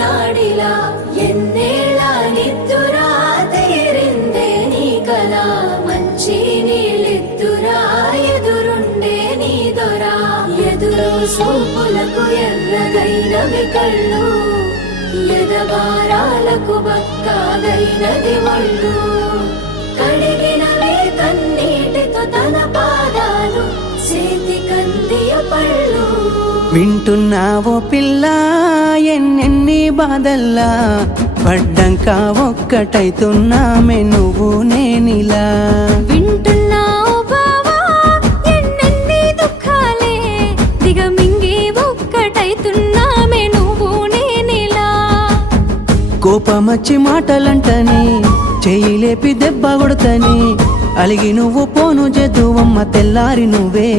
నాడిలా ఎన్నేళ్ళ నిద్దురా తీరిందే నీ కల మంచి నీళ్ళిద్దురా ఎదురుండే నీ దొరా ఎదురు సూపులకు ఎర్రగైనవి కళ్ళు ఎదవారాలకు బక్కాగైనది ఒళ్ళు కడిగినవే కన్నీటితో తన పాదాలు చేతి కందియ పళ్ళు వింటున్నావో పిల్ల ఎన్నెన్ని బాధల్లా పడ్డంక ఒక్కటైతున్నామే నువ్వు నేనిలా వింటున్నావు బావా ఎన్నెన్ని దుఃఖాలే దిగమింగి ఒక్కటైతున్నామే నువ్వు నేనిలా కోపమచ్చి మాటలంటని చెయ్యి లేపి దెబ్బ కొడతని అలిగి నువ్వు పోను జదువమ్మ తెల్లారి నువ్వే